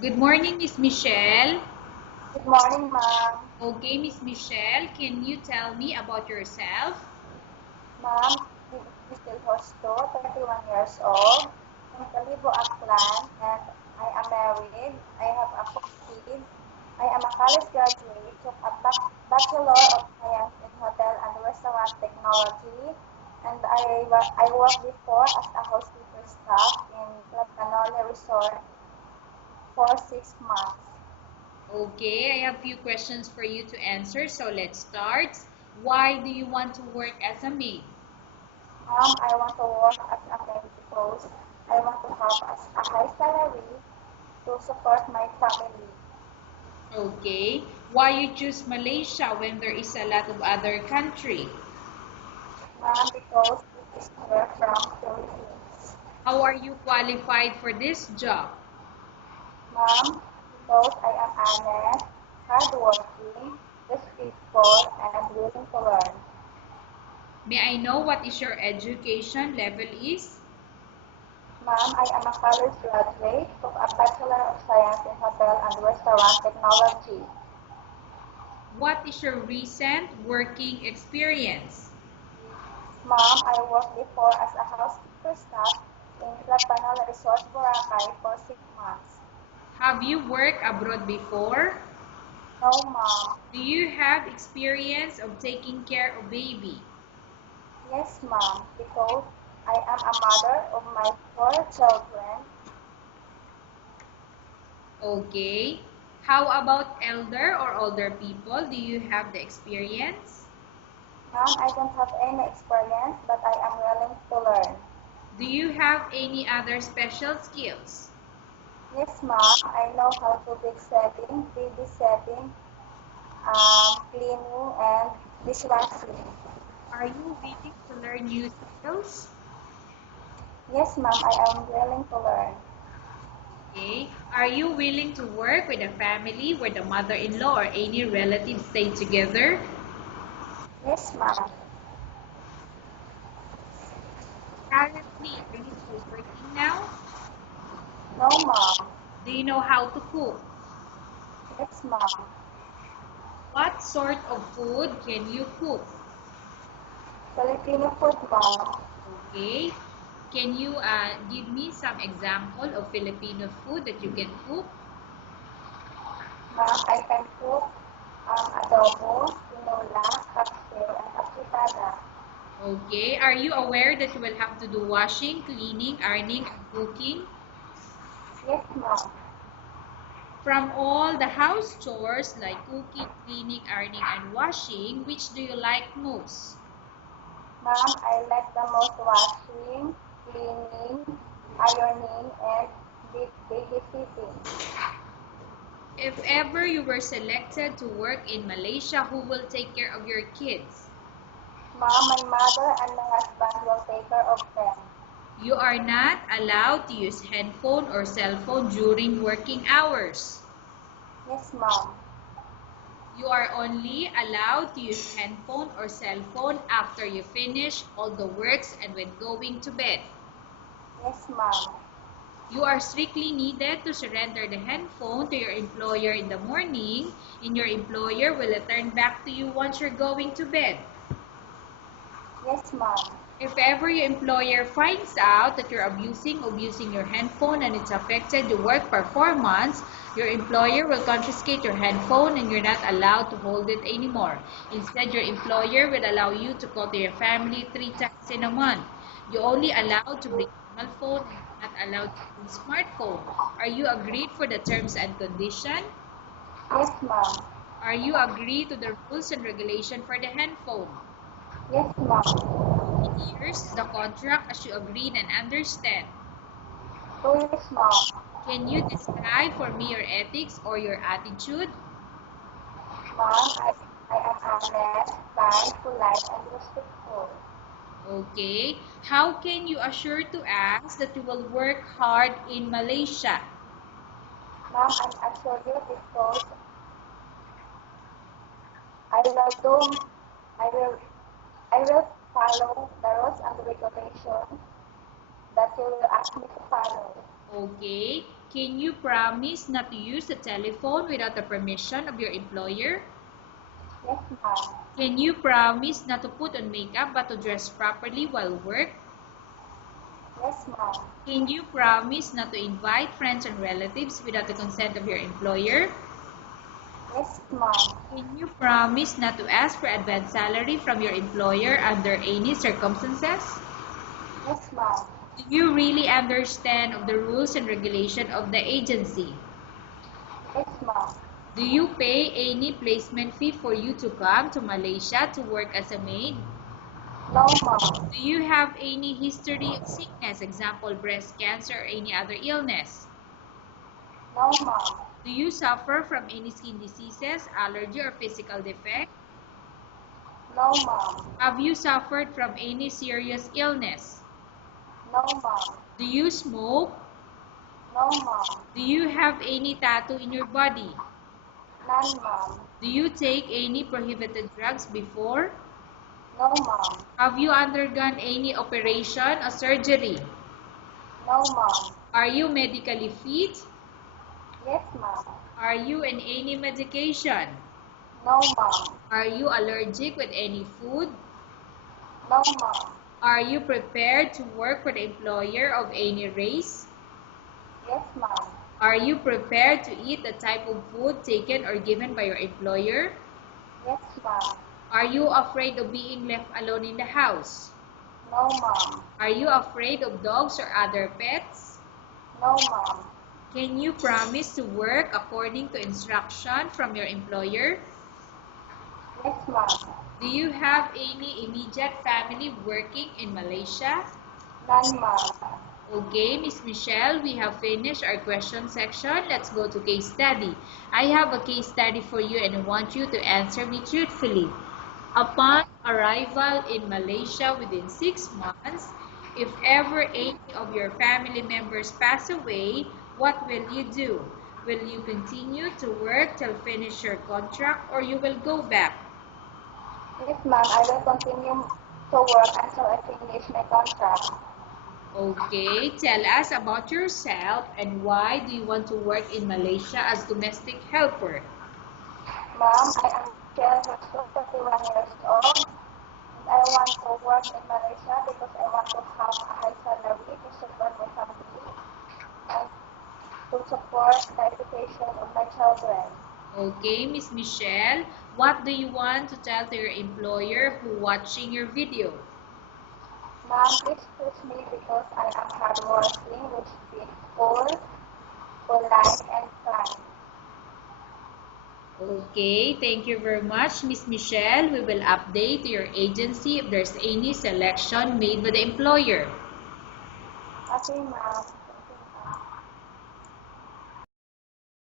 Good morning, Miss Michelle. Good morning, ma'am. Okay, Miss Michelle, can you tell me about yourself? Ma'am, this is Michelle Hosto, 31 years old, from Calibo, Aklan, and I am married. I have a 4 kids. I am a college graduate, took a Bachelor of Science in Hotel and Restaurant Technology, and I worked before as a housekeeper staff in La Canola Resort for 6 months. Okay, I have few questions for you to answer, so let's start. Why do you want to work as a maid? I want to work as a maid because I want to have a high salary to support my family. Okay, why you choose Malaysia when there is a lot of other country? Ma'am, because this is near from Philippines. How are you qualified for this job? Ma'am, because I am honest, hardworking, respectful, and willing to learn. May I know what is your education level is? Ma'am, I am a college graduate of a Bachelor of Science in Hotel and Restaurant Technology. What is your recent working experience? Ma'am, I worked before as a housekeeper staff in Club Panola Resort, Boracay for 6 months. Have you worked abroad before? No, ma'am. Do you have experience of taking care of baby? Yes, ma'am, because I am a mother of my 4 children. Okay. How about elder or older people? Do you have the experience? Ma'am, I don't have any experience, but I am willing to learn. Do you have any other special skills? Yes, ma'am, I know how to baby setting, cleaning, and dishwashing. Are you willing to learn new skills? Yes, ma'am, I am willing to learn. Okay. Are you willing to work with a family where the mother-in-law or any relatives stay together? Yes, ma'am. Currently, are you still working now? No, ma'am. Do you know how to cook? Yes, ma'am. What sort of food can you cook? Filipino food, ma'am. Okay. Can you give me some example of Filipino food that you can cook? Ma'am, I can cook adobo, tinola, capsule, and afritada. Okay. Are you aware that you will have to do washing, cleaning, ironing, and cooking? Yes, ma'am. From all the house chores like cooking, cleaning, ironing, and washing, which do you like most? Ma'am, I like the most washing, cleaning, ironing, and babysitting. If ever you were selected to work in Malaysia, who will take care of your kids? Ma'am, my mother and my husband will take care of them. You are not allowed to use handphone or cell phone during working hours. Yes, ma'am. You are only allowed to use handphone or cell phone after you finish all the works and when going to bed. Yes, ma'am. You are strictly needed to surrender the handphone to your employer in the morning, and your employer will return back to you once you're going to bed. Yes, ma'am. If ever your employer finds out that you're abusing your handphone and it's affected your work performance, your employer will confiscate your handphone and you're not allowed to hold it anymore. Instead, your employer will allow you to call to your family 3 times in a month. You're only allowed to bring normal phone and you're not allowed to bring smartphone. Are you agreed for the terms and condition? Yes, ma'am. Are you agreed to the rules and regulation for the handphone? Yes, ma'am. Here's the contract as you agreed and understand. 2 years, ma'am. Can you describe for me your ethics or your attitude? Ma'am, I am honest, kind, polite, and respectful. Okay. How can you assure to us that you will work hard in Malaysia? Ma'am, I'm assure you because I will do, I will, I will follow the rules and regulations that you will ask me to follow. Okay. Can you promise not to use the telephone without the permission of your employer? Yes, ma'am. Can you promise not to put on makeup but to dress properly while work? Yes, ma'am. Can you promise not to invite friends and relatives without the consent of your employer? Yes, ma'am. Can you promise not to ask for advance salary from your employer under any circumstances? Yes, ma'am. Do you really understand of the rules and regulation of the agency? Yes, ma'am. Do you pay any placement fee for you to come to Malaysia to work as a maid? No, ma'am. Do you have any history of sickness, example breast cancer or any other illness? No, ma'am. Do you suffer from any skin diseases, allergy or physical defect? No, ma'am. Have you suffered from any serious illness? No, ma'am. Do you smoke? No, ma'am. Do you have any tattoo in your body? None, ma'am. Do you take any prohibited drugs before? No, ma'am. Have you undergone any operation or surgery? No, ma'am. Are you medically fit? Yes, ma'am. Are you on any medication? No, ma'am. Are you allergic with any food? No, ma'am. Are you prepared to work for the employer of any race? Yes, ma'am. Are you prepared to eat the type of food taken or given by your employer? Yes, ma'am. Are you afraid of being left alone in the house? No, ma'am. Are you afraid of dogs or other pets? No, ma'am. Can you promise to work according to instruction from your employer? Yes, ma'am. Do you have any immediate family working in Malaysia? None, ma'am. Okay, Miss Michelle, we have finished our question section. Let's go to case study. I have a case study for you and I want you to answer me truthfully. Upon arrival in Malaysia within 6 months, if ever any of your family members pass away, what will you do? Will you continue to work till finish your contract or you will go back? Yes, ma'am. I will continue to work until I finish my contract. Okay, tell us about yourself and why do you want to work in Malaysia as domestic helper? Ma'am, I am still 31 years old and I want to work in Malaysia because I want to have a high salary to support my family and to support the education of my children. Okay, Miss Michelle, what do you want to tell to your employer who watching your video? Ma'am, please choose me because I am hardworking, which is full, polite, and kind. Okay, thank you very much, Miss Michelle. We will update your agency if there's any selection made by the employer. Okay, ma'am.